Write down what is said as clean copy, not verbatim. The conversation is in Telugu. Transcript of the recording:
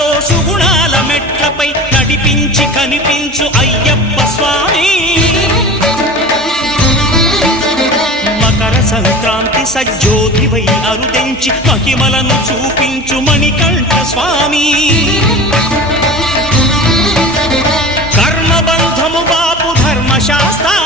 సుఖాలతో సుగుణాల మెట్లపై నడిపించి కనిపించు అయ్యప్ప స్వామి. మకర సంక్రాంతి సజ్జోతివై అరుదెంచి మహిమలను చూపించు మణికంఠ స్వామి. కర్మబంధము బాపు ధర్మశాస్త్ర